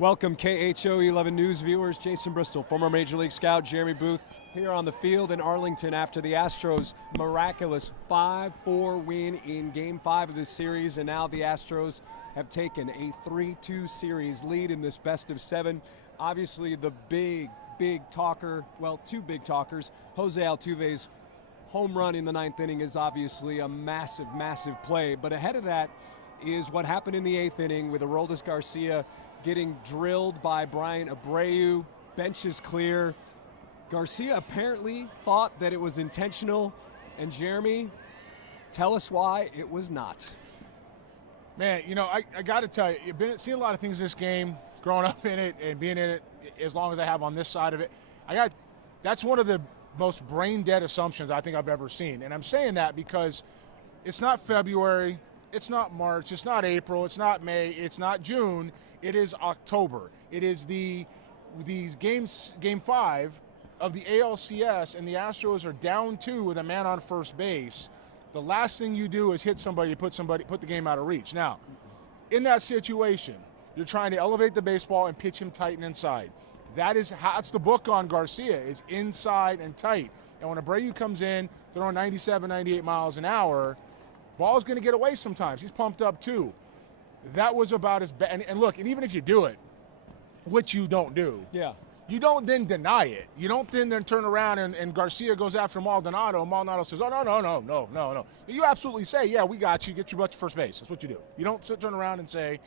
Welcome KHO 11 News viewers. Jason Bristol, former Major League scout Jeremy Booth, here on the field in Arlington after the Astros' miraculous 5-4 win in Game 5 of this series, and now the Astros have taken a 3-2 series lead in this best of 7. Obviously the big talker, well, two big talkers, Jose Altuve's home run in the 9th inning is obviously a massive play, but ahead of that is what happened in the 8th inning with Aroldis Garcia getting drilled by Brian Abreu. Bench is clear. Garcia apparently thought that it was intentional, and Jeremy, tell us why it was not. Man, you know, I got to tell you, you've seen a lot of things this game, growing up in it and being in it as long as I have on this side of it. That's one of the most brain-dead assumptions I think I've ever seen. And I'm saying that because it's not February, it's not March, it's not April, it's not May, it's not June, it is October. It is these Game 5 of the ALCS, and the Astros are down 2 with a man on first base. The last thing you do is hit somebody, put the game out of reach. Now, in that situation, you're trying to elevate the baseball and pitch him tight and inside. That's the book on Garcia, is inside and tight. And when Abreu comes in, throwing 97, 98 miles an hour, ball's going to get away sometimes. He's pumped up too. That was about as bad. And look, and even if you do it, which you don't do, you don't then deny it. You don't then turn around and Garcia goes after Maldonado, and Maldonado says, oh, no. You absolutely say, yeah, we got you. Get your butt to first base. That's what you do. You don't turn around and say,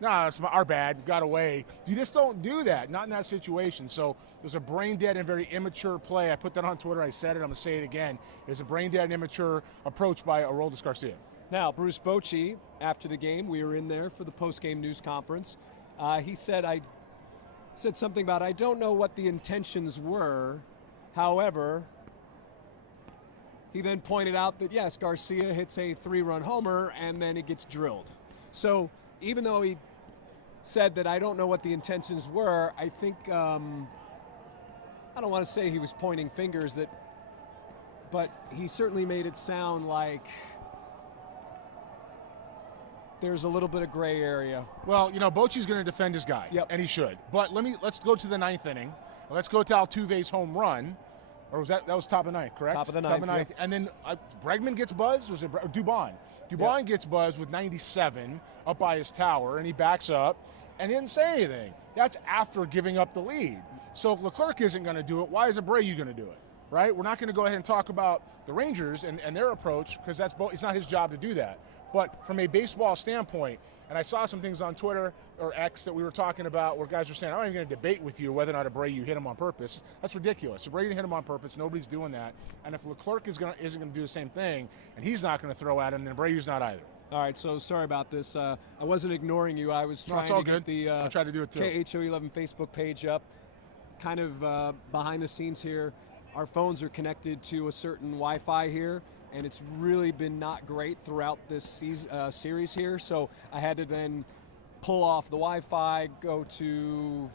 nah, it's our bad, got away. You just don't do that, not in that situation. So there's a brain-dead and very immature play. I put that on Twitter, I said it, I'm going to say it again. There's a brain-dead and immature approach by Aroldis Garcia. Now, Bruce Bochy, after the game, we were in there for the post-game news conference. He said, I said something about, I don't know what the intentions were. However, he then pointed out that, yes, Garcia hits a 3-run homer and then it gets drilled. So even though he said that I don't know what the intentions were, I think, I don't want to say he was pointing fingers, but he certainly made it sound like there's a little bit of gray area. Well, you know, Bochy's going to defend his guy, and he should. But let's go to the 9th inning. Let's go to Altuve's home run. Or was that was top of 9th, correct? Top of the 9th. Top of 9th. Yep. And then Bregman gets buzzed. Was it Dubon? Dubon gets buzzed with 97 up by his tower, and he backs up and didn't say anything. That's after giving up the lead. So if Leclerc isn't going to do it, why is Abreu going to do it? Right? We're not going to go ahead and talk about the Rangers and their approach, because it's not his job to do that. But from a baseball standpoint, and I saw some things on Twitter or X that we were talking about where guys are saying, I'm not even going to debate with you whether or not Abreu hit him on purpose. That's ridiculous. Abreu didn't hit him on purpose. Nobody's doing that. And if Leclerc isn't going to do the same thing, and he's not going to throw at him, then Abreu's not either. All right, so sorry about this. I wasn't ignoring you. I was trying to get the I tried to do it too. KHO 11 Facebook page up. Kind of behind the scenes here. Our phones are connected to a certain Wi-Fi here, and it's really been not great throughout this series here, so I had to then pull off the Wi-Fi, go to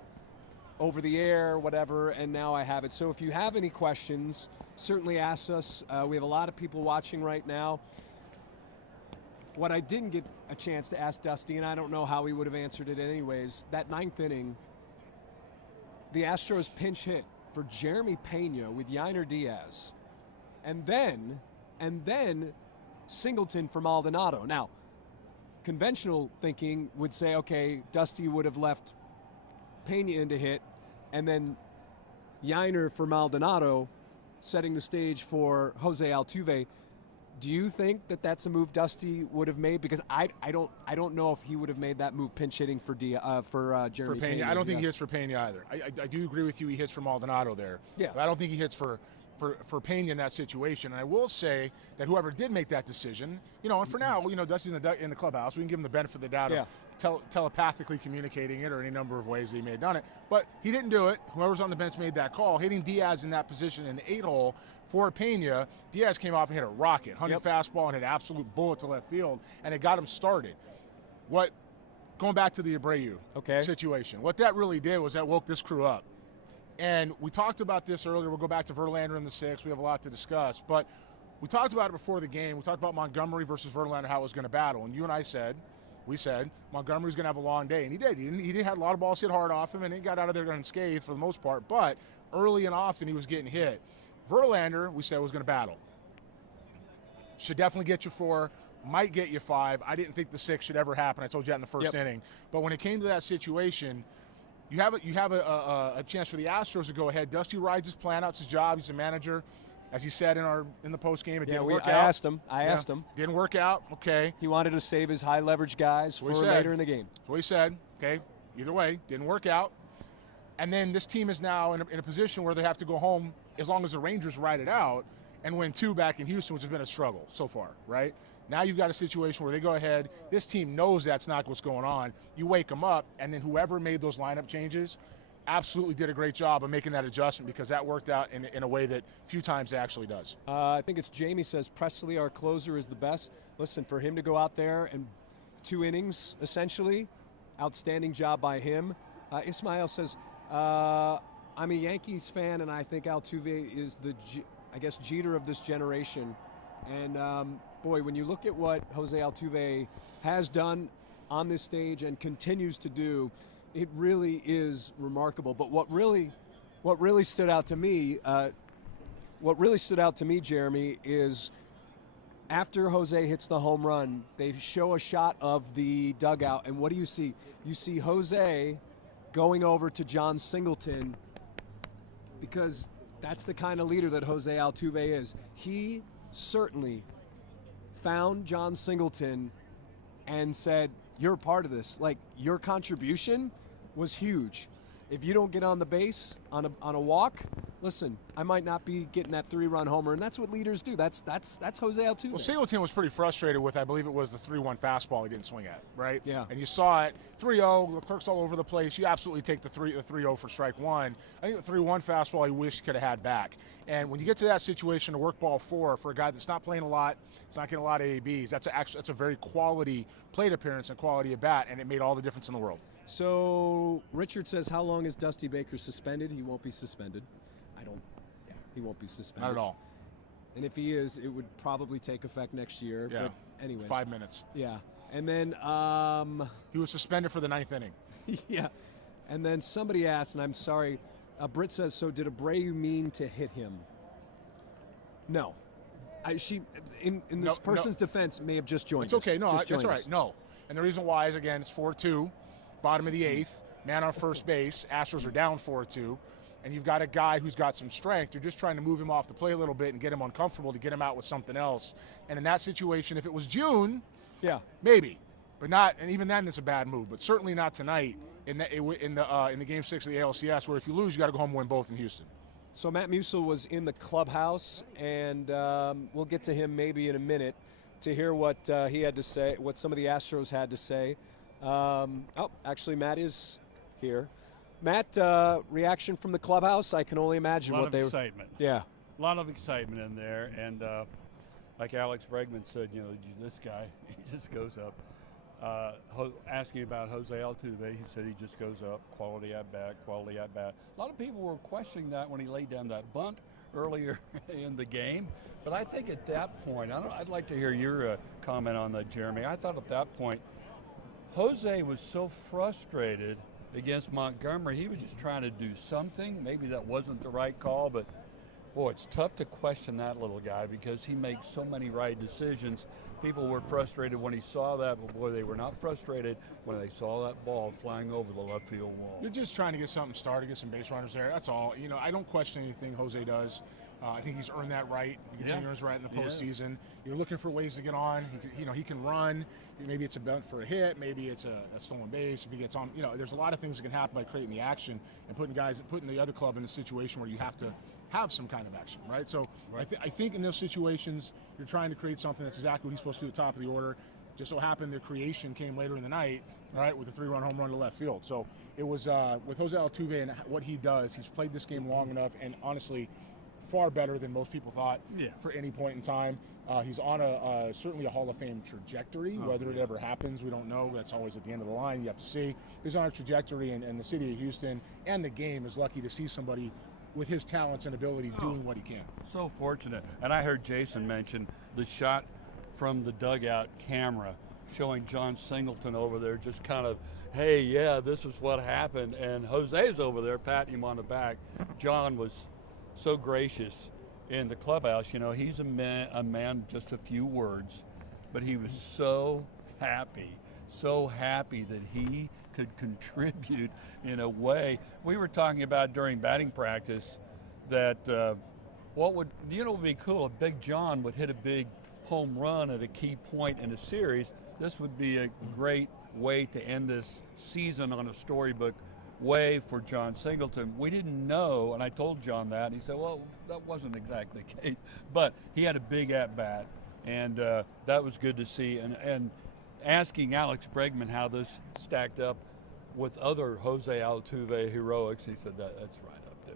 over the air, whatever, and now I have it. So if you have any questions, certainly ask us. We have a lot of people watching right now. What I didn't get a chance to ask Dusty, and I don't know how he would have answered it anyways, that 9th inning, the Astros pinch hit for Jeremy Pena with Yainer Diaz, and then Singleton for Maldonado. Now, conventional thinking would say, okay, Dusty would have left Pena in to hit, and then Yainer for Maldonado, setting the stage for Jose Altuve. Do you think that that's a move Dusty would have made? Because I don't know if he would have made that move pinch hitting for Jeremy Pena. I don't think he hits for Pena either. I do agree with you. He hits for Maldonado there. Yeah. But I don't think he hits for Pena in that situation. And I will say that whoever did make that decision, you know, and for now, you know, Dusty's in the clubhouse. We can give him the benefit of the doubt of telepathically communicating it, or any number of ways that he may have done it. But he didn't do it. Whoever's on the bench made that call. Hitting Diaz in that position in the 8-hole for Pena, Diaz came off and hit a rocket, hunting fastball, and hit an absolute bullet to left field, and it got him started. Going back to the Abreu situation, what that really did was that woke this crew up. And we talked about this earlier. We'll go back to Verlander in the 6th. We have a lot to discuss. But we talked about it before the game. We talked about Montgomery versus Verlander, how it was going to battle. And you and I said, we said Montgomery's going to have a long day, and he did. He did have a lot of balls hit hard off him, and he got out of there unscathed for the most part. But early and often he was getting hit. Verlander, we said, was going to battle. Should definitely get you 4. Might get you 5. I didn't think the 6 should ever happen. I told you that in the first inning. But when it came to that situation, you have a chance for the Astros to go ahead. Dusty rides his plan out. It's his job. He's a manager. As he said in the post game, it didn't work out. I asked him. Didn't work out. Okay. He wanted to save his high leverage guys for later in the game. That's what he said. Okay. Either way, didn't work out. And then this team is now in a position where they have to go home as long as the Rangers ride it out and win 2 back in Houston, which has been a struggle so far, right? Now you've got a situation where they go ahead. This team knows that's not what's going on. You wake them up, and then whoever made those lineup changes absolutely did a great job of making that adjustment, because that worked out in a way that few times it actually does. I think it's Jamie says Presley, our closer, is the best. Listen, for him to go out there and 2 innings, essentially, outstanding job by him. Ismail says, I'm a Yankees fan, and I think Altuve is the, Jeter of this generation. And, boy, when you look at what Jose Altuve has done on this stage and continues to do, it really is remarkable. But what really stood out to me, Jeremy, is after Jose hits the home run, they show a shot of the dugout, and what do you see? You see Jose going over to John Singleton, because that's the kind of leader that Jose Altuve is. He certainly found John Singleton and said, you're a part of this. Like, your contribution was huge. If you don't get on the base on a walk, listen, I might not be getting that 3-run homer, and that's what leaders do. That's Jose Altuve. Well, Singleton was pretty frustrated with, I believe it was the 3-1 fastball he didn't swing at, right? Yeah. And you saw it, 3-0, Leclerc's all over the place. You absolutely take the 3-0 for strike 1. I think the 3-1 fastball he wished he could have had back. And when you get to that situation, to work ball 4 for a guy that's not playing a lot, he's not getting a lot of ABs, that's a very quality plate appearance and quality at bat, and it made all the difference in the world. So Richard says, how long is Dusty Baker suspended? He won't be suspended. He won't be suspended. Not at all. And if he is, it would probably take effect next year. Yeah. But anyways. 5 minutes. Yeah. And then he was suspended for the 9th inning. Yeah. And then somebody asked, and I'm sorry, Britt says, so did Abreu mean to hit him? No. In this person's defense, may have just joined us. It's okay. No, that's all right. Us. No. And the reason why is, again, it's 4-2, bottom of the 8th, man on first base. Astros are down 4-2. And you've got a guy who's got some strength. You're just trying to move him off the plate a little bit and get him uncomfortable to get him out with something else. And in that situation, if it was June, yeah, maybe, but not. And even then, it's a bad move. But certainly not tonight in the Game 6 of the ALCS, where if you lose, you got to go home and win both in Houston. So Matt Musil was in the clubhouse, and we'll get to him maybe in a minute to hear what he had to say, what some of the Astros had to say. Actually, Matt is here. Matt, reaction from the clubhouse? I can only imagine what they were. A lot of excitement. Yeah. A lot of excitement in there. And like Alex Bregman said, this guy, he just goes up. Asking about Jose Altuve, he said he just goes up, quality at bat, quality at bat. A lot of people were questioning that when he laid down that bunt earlier in the game. But I think at that point, I'd like to hear your comment on that, Jeremy. I thought at that point, Jose was so frustrated against Montgomery, he was just trying to do something. Maybe that wasn't the right call, but boy, it's tough to question that little guy because he makes so many right decisions. People were frustrated when he saw that, but boy, they were not frustrated when they saw that ball flying over the left field wall. You're just trying to get something started, get some base runners there. That's all. I don't question anything Jose does. I think he's earned that right. He continues to earn his right in the postseason. Yeah. You're looking for ways to get on. He can run. Maybe it's a bunt for a hit. Maybe it's a stolen base. If he gets on, there's a lot of things that can happen by creating the action and putting the other club in a situation where you have to have some kind of action, right? So right. I think in those situations, you're trying to create something that's exactly what he's supposed to do at the top of the order. Just so happened the creation came later in the night, right, with a 3-run home run to left field. So it was with Jose Altuve and what he does, he's played this game long enough and honestly far better than most people thought for any point in time. He's on certainly a Hall of Fame trajectory. Whether it ever happens, we don't know. That's always at the end of the line. You have to see. He's on a trajectory, and the city of Houston and the game is lucky to see somebody with his talents and ability doing what he can. So fortunate. And I heard Jason mention the shot from the dugout camera showing John Singleton over there just kind of, hey, yeah, this is what happened. And Jose's over there patting him on the back. John was so gracious in the clubhouse. You know, he's a man just a few words, but he was so happy that he could contribute in a way. We were talking about during batting practice that what would be cool if Big John would hit a big home run at a key point in a series. This would be a great way to end this season on a storybook way for John Singleton. We didn't know, and I told John that, and he said, well, that wasn't exactly the case, but he had a big at-bat, and that was good to see. And asking Alex Bregman how this stacked up with other Jose Altuve heroics, he said that's right up there.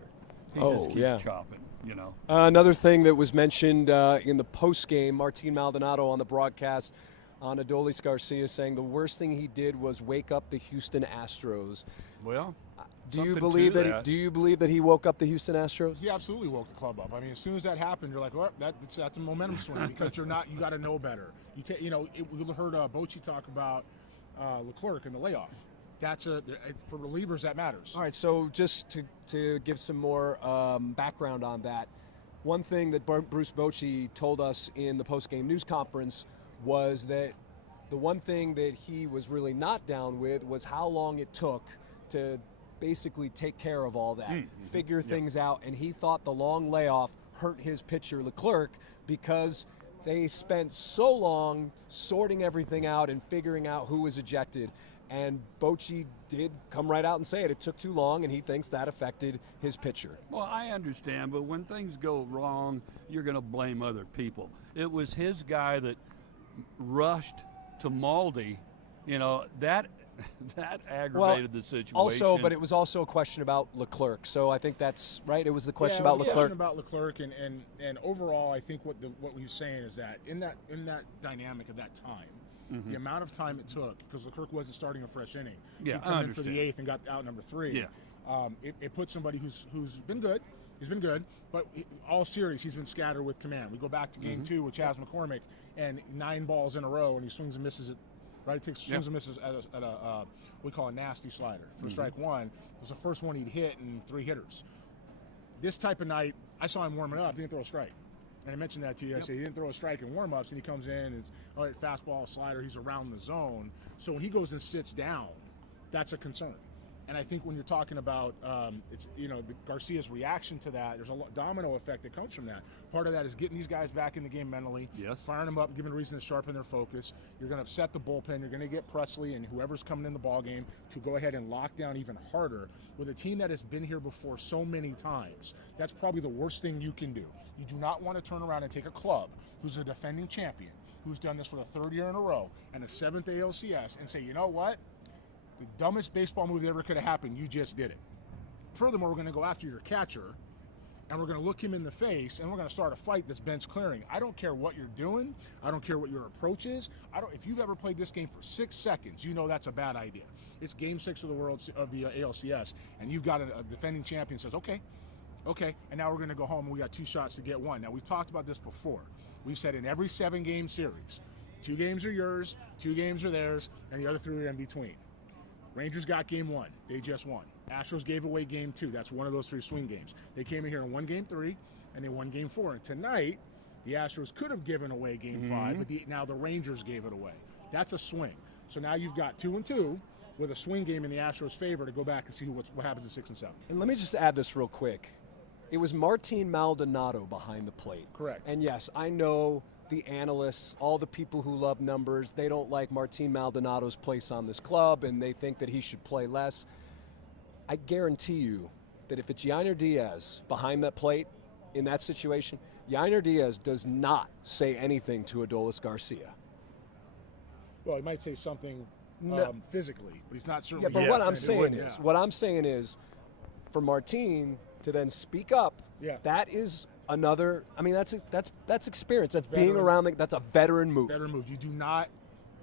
He just keeps chopping. You know. Another thing that was mentioned in the postgame, Martin Maldonado on the broadcast on Adolis Garcia saying the worst thing he did was wake up the Houston Astros. Well, do you believe that he woke up the Houston Astros? He absolutely woke the club up. I mean, as soon as that happened, you're like, well, that's a momentum swing because you got to know better. We heard Bochy talk about Leclerc in the layoff. For relievers, that matters. All right, so just to give some more background on that, one thing that Bruce Bochy told us in the postgame news conference was that the one thing that he was really not down with was how long it took to basically take care of all that, figure things out, and he thought the long layoff hurt his pitcher Leclerc because they spent so long sorting everything out and figuring out who was ejected. And Bochy did come right out and say it. It took too long, and he thinks that affected his pitcher. Well, I understand, but when things go wrong, you're going to blame other people. It was his guy that rushed to Maldi. You know, that aggravated the situation. Also, but it was also a question about Leclerc. So I think that's right. It was the question about Leclerc. Question about Leclerc, and overall, I think what he was saying is that in that dynamic of that time, the amount of time it took, because Leclerc wasn't starting a fresh inning. Yeah, he came in for the 8th and got out number 3. Yeah. It put somebody who's been good. He's been good, but all series he's been scattered with command. We go back to game 2 with Chas McCormick, and 9 balls in a row, and he swings and misses it. Right, takes swings and misses at a we call a nasty slider. For strike 1, it was the first one he'd hit in 3 hitters. This type of night, I saw him warming up. He didn't throw a strike. And I mentioned that to you. I said he didn't throw a strike in warm-ups, and he comes in and it's all right, fastball, slider. He's around the zone. So when he goes and sits down, that's a concern. And I think when you're talking about the Garcia's reaction to that, there's a domino effect that comes from that. Part of that is getting these guys back in the game mentally, firing them up, giving a reason to sharpen their focus. You're going to upset the bullpen. You're going to get Presley and whoever's coming in the ballgame to go ahead and lock down even harder with a team that has been here before so many times. That's probably the worst thing you can do. You do not want to turn around and take a club who's a defending champion, who's done this for the 3rd year in a row, and a 7th ALCS, and say, you know what? The dumbest baseball move that ever could have happened, you just did it. Furthermore, we're going to go after your catcher, and we're going to look him in the face, and we're going to start a fight that's bench clearing. I don't care what you're doing. I don't care what your approach is. If you've ever played this game for 6 seconds, you know that's a bad idea. It's Game 6 of the ALCS, and you've got a defending champion says, okay, and now we're going to go home, and we got 2 shots to get 1. Now, we've talked about this before. We've said in every 7-game series, 2 games are yours, 2 games are theirs, and the other 3 are in between. Rangers got game 1. They just won. Astros gave away game 2. That's one of those 3 swing games. They came in here and won game 3, and they won game 4. And tonight, the Astros could have given away game 5, but now the Rangers gave it away. That's a swing. So now you've got 2-2 with a swing game in the Astros' favor to go back and see what happens at 6 and 7. And let me just add this real quick. It was Martin Maldonado behind the plate. Correct. And yes, I know the analysts, all the people who love numbers, they don't like Martin Maldonado's place on this club, and they think that he should play less. I guarantee you that if it's Yainer Diaz behind that plate in that situation, Yainer Diaz does not say anything to Adolis Garcia. Well, he might say something physically, but he's not certainly. Yeah, but what I'm saying is, for Martin to then speak up, that is another. I mean, that's experience. That's veteran. Being around. That's a veteran move. Veteran move. You do not.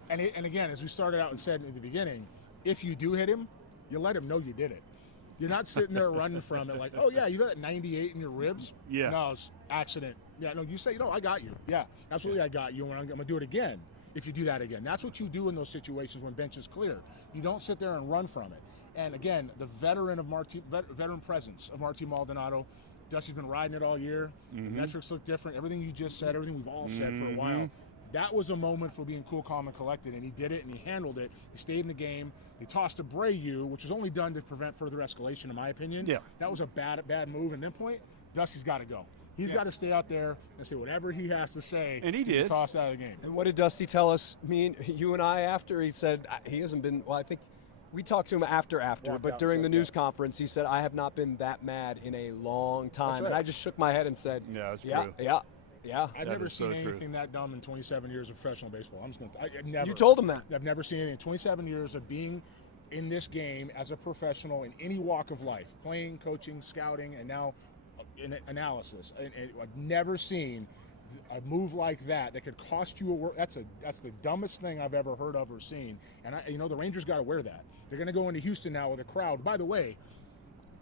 And again, as we started out and said in the beginning, if you do hit him, you let him know you did it. You're not sitting there running from it like, oh yeah, you got that 98 in your ribs. Yeah. No, it's accident. Yeah. No, you say, no, I got you. Yeah, absolutely, I got you, and I'm gonna do it again. if you do that again. That's what you do in those situations when bench is clear. You don't sit there and run from it. And again, the veteran presence of Martin Maldonado. Dusty's been riding it all year. The metrics look different. Everything you just said, everything we've all said for a while. That was a moment for being cool, calm, and collected, and he did it, and he handled it. He stayed in the game. They tossed to Brayu, which was only done to prevent further escalation, in my opinion. Yeah. That was a bad move. And then Dusty's got to go. He's got to stay out there and say whatever he has to say. And he did. Toss out of the game. And what did Dusty tell us, you and I, after? He said he hasn't been, well, I think we talked to him after, but during the news conference, he said, I have not been that mad in a long time. Right. And I just shook my head and said, yeah, that's true. Yeah. I've never seen anything that dumb in 27 years of professional baseball. Never. You told him that. I've never seen anything in 27 years of being in this game as a professional in any walk of life, playing, coaching, scouting, and now in analysis. And I've never seen a move like that could cost you a work. That's the dumbest thing I've ever heard of or seen. And the Rangers got to wear that. They're going to go into Houston now with a crowd. By the way,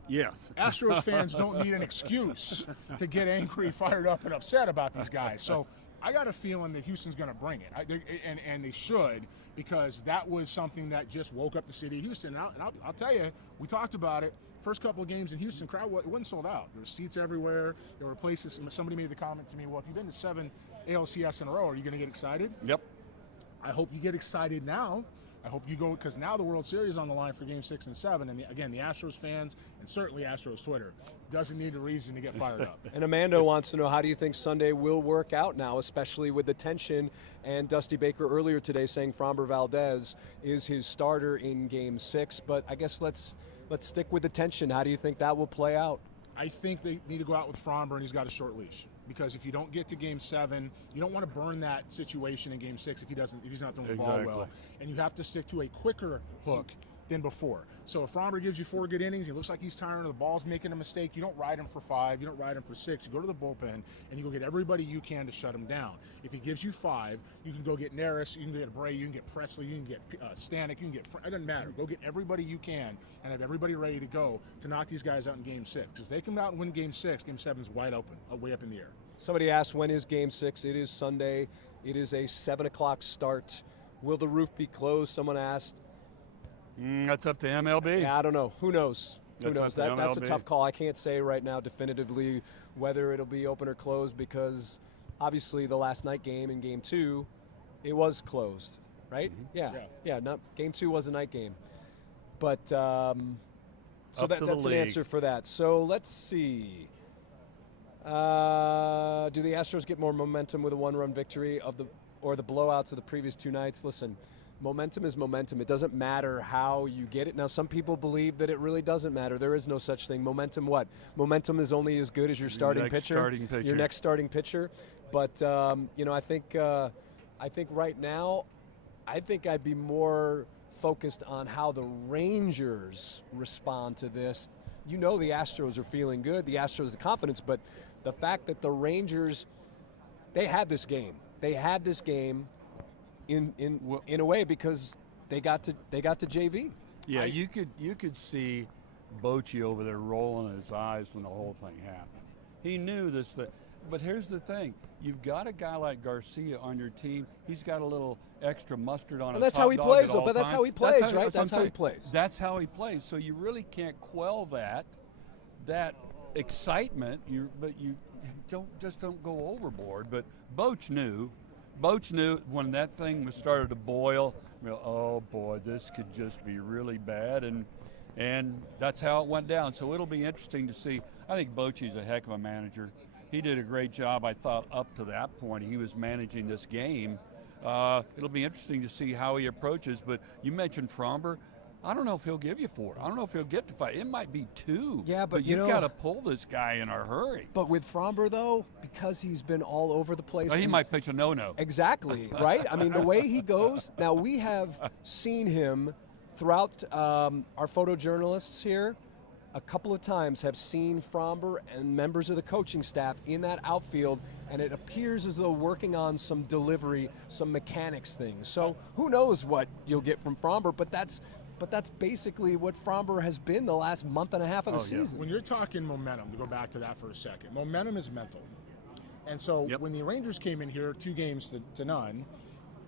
yes, Astros fans don't need an excuse to get angry, fired up, and upset about these guys. So I got a feeling that Houston's going to bring it, and they should, because that was something that just woke up the city of Houston. And I'll tell you, we talked about it. First couple of games in Houston, crowd wasn't sold out. There were seats everywhere. There were places. Somebody made the comment to me, well, if you've been to 7 ALCS in a row, are you going to get excited? Yep. I hope you get excited now. I hope you go, because now the World Series is on the line for Game 6 and 7. And again, the Astros fans, and certainly Astros Twitter, doesn't need a reason to get fired up. And Amanda wants to know, how do you think Sunday will work out now, especially with the tension, and Dusty Baker earlier today saying Framber Valdez is his starter in Game 6. But I guess let's stick with the tension. How do you think that will play out? I think they need to go out with Framber, and he's got a short leash. Because if you don't get to Game 7, you don't want to burn that situation in Game 6 if he's not throwing the ball well. And you have to stick to a quicker hook than before. So if Framber gives you 4 good innings, he looks like he's tired, the ball's making a mistake, you don't ride him for 5, you don't ride him for 6, you go to the bullpen, and you go get everybody you can to shut him down. If he gives you 5, you can go get Neris, you can get Bray, you can get Presley, you can get Stanek, you can get, it doesn't matter. Go get everybody you can and have everybody ready to go to knock these guys out in Game 6. Because if they come out and win Game 6, Game 7's wide open, way up in the air. Somebody asked, when is Game 6? It is Sunday. It is a 7 o'clock start. Will the roof be closed? Someone asked. That's up to MLB. Yeah, I don't know. Who knows? Who knows? That's a tough call. I can't say right now definitively whether it'll be open or closed, because obviously the last night game in Game 2, it was closed, right? Yeah. Game 2 was a night game. But so that's an answer for that. So let's see. Do the Astros get more momentum with a 1-run victory or the blowouts of the previous 2 nights? Listen, momentum is momentum. It doesn't matter how you get it. Now, some people believe that it really doesn't matter. There is no such thing. Momentum what? Momentum is only as good as your starting pitcher. Your next starting pitcher. But I think right now, I think I'd be more focused on how the Rangers respond to this. The Astros are feeling good. The Astros have confidence, but the fact that the Rangers, they had this game. They had this game in a way because they got to JV. Yeah, you could see Bochy over there rolling his eyes when the whole thing happened. He knew this thing. But here's the thing. You've got a guy like Garcia on your team. He's got a little extra mustard on his hot dog. That's how he plays, though. But that's how he plays, right? That's how he plays. That's how he plays. So you really can't quell that excitement. But you don't go overboard. But Boch knew when that thing started to boil. Oh boy, this could just be really bad, and that's how it went down. So it'll be interesting to see. I think Bochy's a heck of a manager. He did a great job, I thought, up to that point. He was managing this game. It'll be interesting to see how he approaches. But you mentioned Framber. I don't know if he'll give you 4. I don't know if he'll get to 5. It might be 2. Yeah, but you've got to pull this guy in a hurry. But with Framber, though, because he's been all over the place. He might pitch a no-no. Exactly, right? I mean, the way he goes. Now, we have seen him throughout our photojournalists here. A couple of times have seen Framber and members of the coaching staff in that outfield, and it appears as though working on some delivery, some mechanics things. So who knows what you'll get from Framber, but that's basically what Framber has been the last month and a half of the season. When you're talking momentum, to go back to that for a second, momentum is mental. And so when the Rangers came in here 2 games to none,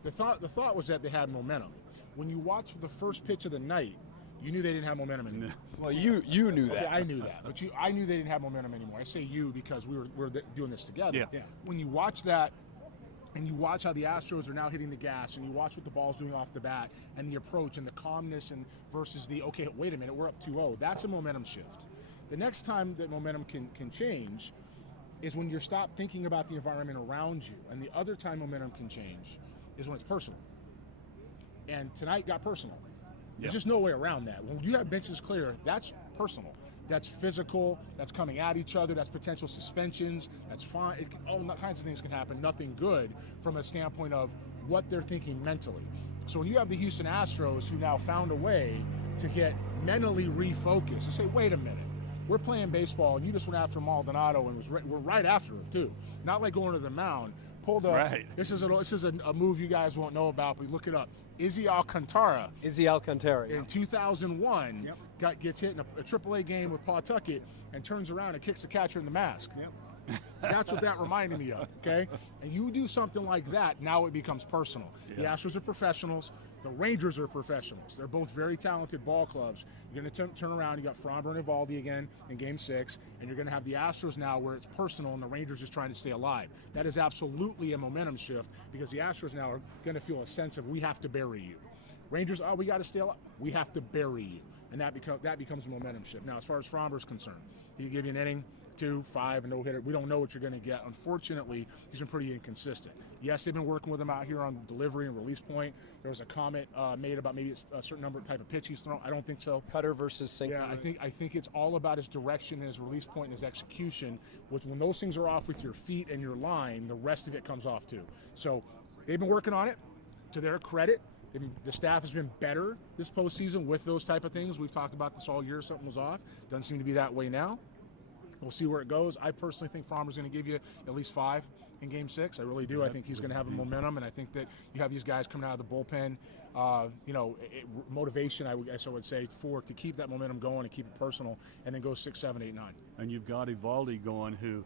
The thought was that they had momentum. When you watch the first pitch of the night, you knew they didn't have momentum anymore. Well, you knew that. Okay, I knew that, but I knew they didn't have momentum anymore. I say you because we're doing this together. Yeah. When you watch that, and you watch how the Astros are now hitting the gas, and you watch what the ball's doing off the bat, and the approach, and the calmness, and versus the, okay, wait a minute, we're up 2-0. That's a momentum shift. The next time that momentum can change is when you stop thinking about the environment around you, and the other time momentum can change is when it's personal. And tonight got personal. There's just no way around that. When you have benches clear, that's personal. That's physical, that's coming at each other, that's potential suspensions, that's fine. All kinds of things can happen, nothing good from a standpoint of what they're thinking mentally. So when you have the Houston Astros who now found a way to get mentally refocused and say, wait a minute, we're playing baseball and you just went after Maldonado and we're right after him too. Not like going to the mound. Pulled up. Right. This is a move you guys won't know about, but look it up. Izzy Alcantara. In 2001, gets hit in a AAA game with Pawtucket and turns around and kicks the catcher in the mask. That's what that reminded me of, okay? And you do something like that, now it becomes personal. The Astros are professionals. The Rangers are professionals. They're both very talented ball clubs. You're going to turn around. You got Framber and Evaldi again in Game 6, and you're going to have the Astros now where it's personal and the Rangers just trying to stay alive. That is absolutely a momentum shift because the Astros now are going to feel a sense of we have to bury you. Rangers, oh, we got to stay alive. We have to bury you, and that becomes a momentum shift. Now, as far as Framber's concerned, he give you an inning, 2, 5, a no-hitter. We don't know what you're going to get. Unfortunately, he's been pretty inconsistent. Yes, they've been working with him out here on delivery and release point. There was a comment made about maybe it's a certain number type of pitch he's thrown. I don't think so. Cutter versus sinker. Yeah, I think it's all about his direction and his release point and his execution, which when those things are off with your feet and your line, the rest of it comes off too. So they've been working on it. To their credit, the staff has been better this postseason with those type of things. We've talked about this all year. Something was off. Doesn't seem to be that way now. We'll see where it goes. I personally think Framber's going to give you at least 5 in Game 6. I really do. I think he's going to have a momentum, and I think that you have these guys coming out of the bullpen, motivation, I guess I would say, to keep that momentum going and keep it personal, and then go 6, 7, 8, 9. And you've got Evaldi going who,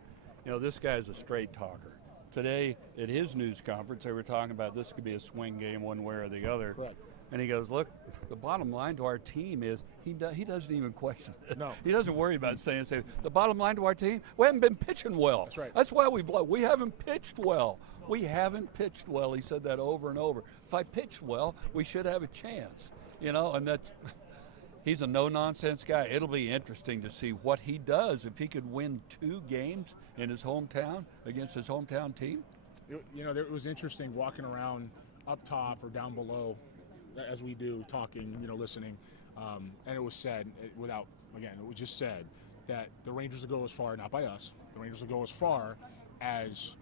this guy's a straight talker. Today at his news conference, they were talking about this could be a swing game one way or the other. Correct. And he goes, look, the bottom line to our team is he doesn't even question it. No. He doesn't worry about saying, the bottom line to our team, we haven't been pitching well. That's right. That's why we haven't pitched well. We haven't pitched well. He said that over and over. If I pitched well, we should have a chance. And that's, he's a no-nonsense guy. It'll be interesting to see what he does if he could win 2 games in his hometown against his hometown team. It was interesting walking around up top or down below, as we do, talking, listening, and it was said, it was just said that the Rangers will go as far, not by us, the Rangers will go as far as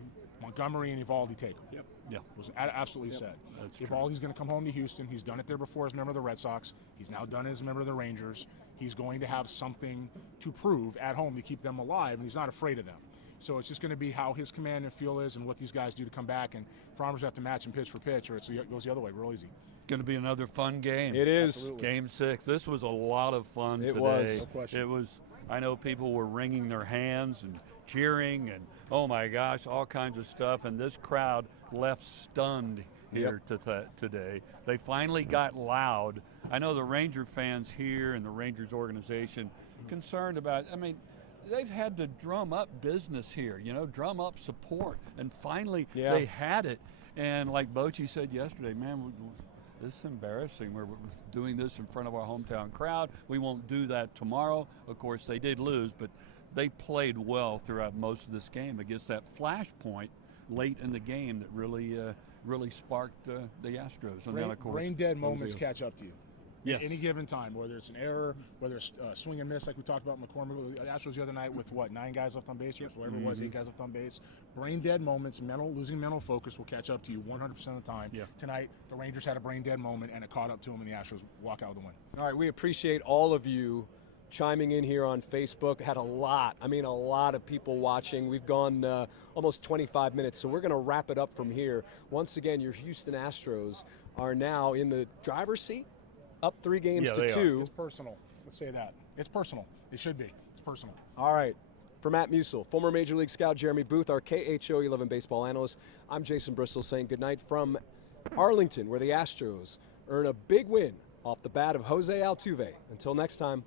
Montgomery and Evaldi take them. Yeah. It was absolutely said. Evaldi's going to come home to Houston. He's done it there before as a member of the Red Sox. He's now done it as a member of the Rangers. He's going to have something to prove at home to keep them alive, and he's not afraid of them. So it's just going to be how his command and feel is and what these guys do to come back, and Framber's have to match him pitch for pitch, or it goes the other way real easy. Going to be another fun game. It is. Absolutely. Game 6. This was a lot of fun today. It was. No question. It was. I know people were wringing their hands and cheering and, oh my gosh, all kinds of stuff. And this crowd left stunned here today. They finally got loud. I know the Ranger fans here and the Rangers organization concerned about, they've had to drum up business here, drum up support. And finally they had it. And like Bochy said yesterday, man, this is embarrassing. We're doing this in front of our hometown crowd. We won't do that tomorrow. Of course, they did lose, but they played well throughout most of this game against that flashpoint late in the game that really sparked the Astros. And then, of course, brain dead moments catch up to you. Yes. Any given time, whether it's an error, whether it's swing and miss like we talked about McCormick, the Astros the other night with 9 guys left on base, or whatever it was, 8 guys left on base. Brain dead moments, losing mental focus will catch up to you 100% of the time. Yeah. Tonight, the Rangers had a brain dead moment and it caught up to them, and the Astros walk out with the win. All right, we appreciate all of you chiming in here on Facebook. Had a lot of people watching. We've gone almost 25 minutes, so we're going to wrap it up from here. Once again, your Houston Astros are now in the driver's seat, up 3 games to 2. It's personal. Let's say that. It's personal. It should be. It's personal. All right. For Matt Musil, former Major League scout Jeremy Booth, our KHO 11 baseball analyst, I'm Jason Bristol saying goodnight from Arlington, where the Astros earn a big win off the bat of Jose Altuve. Until next time.